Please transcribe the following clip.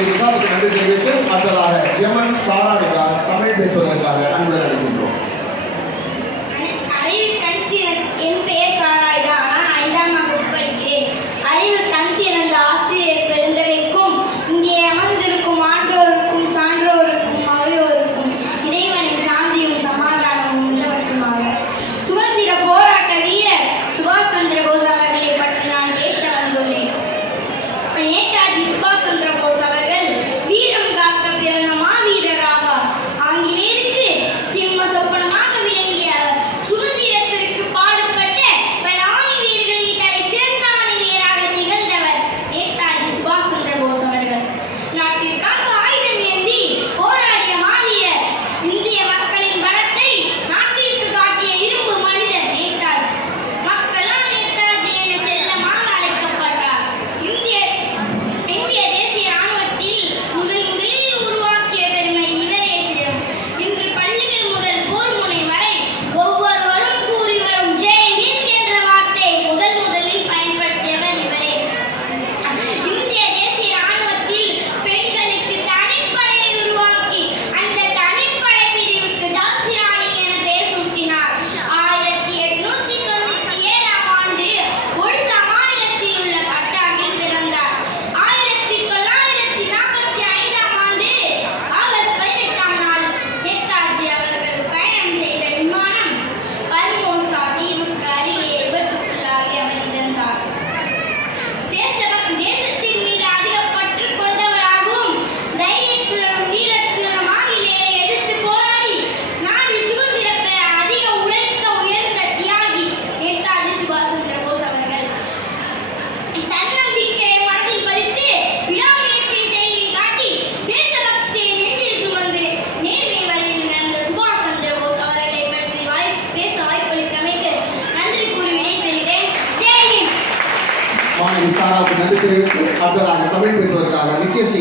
அவருக்கு நன்றி தெரிவித்து அடுத்ததாக எமன் சாராடிகா தமிழ் பேசுவதற்காக அன்புடன் அழைக்கின்றோம். என் பெயர் சாராயிதா. நான் 5ஆம் வகுப்பு படிக்கிறேன். அறிவு கண் திறந்த ஆசிரியர் பெருந்தகைக்கும் இங்கே அமர்ந்திருக்கும் ஆன்றோருக்கும் சான்றோருக்கும் அவையோருக்கும் இறைவனின் சாந்தியும் சமாதானமும் உள்ளவற்றுமாக. சுதந்திர போராட்ட வீரர் சுபாஷ் சந்திர போஸ் அவர்களை பற்றி நான் பேச வந்துள்ளேன். நேதாஜி சுபாஷ் சந்திர போஸ் அவர்கள் வீரம் காக்க பிறந்த மாவீரர் ஆவார். ஆங்கிலேயருக்கு சிம்ம சொப்பனமாக விளங்கிய அவர் சுதந்திரத்திற்கு பாடுபட்ட பல ஆணி வீரர்களின் தலை சிறந்த ஆணியராக திகழ்ந்தவர் நேதாஜி சுபாஷ் சந்திர போஸ் அவர்கள். நாட்டிற்காக ஆயுதம் ஏந்தி போராடிய மாவீரர். இந்திய மக்களின் பலத்தை நாட்டிற்கு காட்டிய இரும்பு மனிதர் நேதாஜி. மக்களால் நேதாஜி என செல்லமாக அழைக்கப்பட்டார். இந்திய தேசிய ராணுவத்தில் முதலில் உருவாக்கிய பெருமை இவரே சேரும். இன்று பள்ளிகள் முதல் போர் முனை வரை ஒவ்வொருவரும் கூறி வரும் ஜெய் ஹிந்த் என்ற வார்த்தையை முதலில் பயன்படுத்தியவர் இவரே. இந்திய தேசிய ராணுவத்தில் பெண்களுக்கு தனிப்படையை உருவாக்கி அந்த தனிப்படை பிரிவுக்கு ஜான்சி ராணி என பெயர் சூட்டினார். 1897ஆம் ஆண்டு ஒடிசா மாநிலத்தில் உள்ள கட்டாக்கில் பிறந்தார். 1945ஆம் ஆண்டு ஆகஸ்ட் 18ஆம் நாள் நேதாஜி அவர்கள் பயணம் செய்த விமானம் பர்மோசா தீவுக்கு அருகே விபத்துக்குள்ளாகி அவர் இறந்தார். தேசத்தின் மீது அதிக பற்று கொண்டவராகவும் தைரியத்துடனும் வீரத்துடனும் ஆங்கிலேயரை எதிர்த்து போராடி நாடு சுதந்திரம் பெற அதிக உழைத்த உயர்ந்த தியாகி நேதாஜி சுபாஷ் சந்திர போஸ் அவர்கள். தன்னம்பிக்கையை மனதில் பதித்து விடாமுயற்சி செயலில் காட்டி தேசபக்தியை நெஞ்சில் சுமந்து நேர்மை வழியில் நடந்த சுபாஷ் சந்திர போஸ் அவர்களை பற்றி பேச வாய்ப்பளித்தமைக்கு நன்றி கூறி விடைபெறுகிறேன். ஜெய் ஹிந்த். மாணவி சாராவுக்கு நன்றி தெரிவித்து அடுத்ததாக தமிழ் பேசுவதற்காக நித்யஸ்ரீ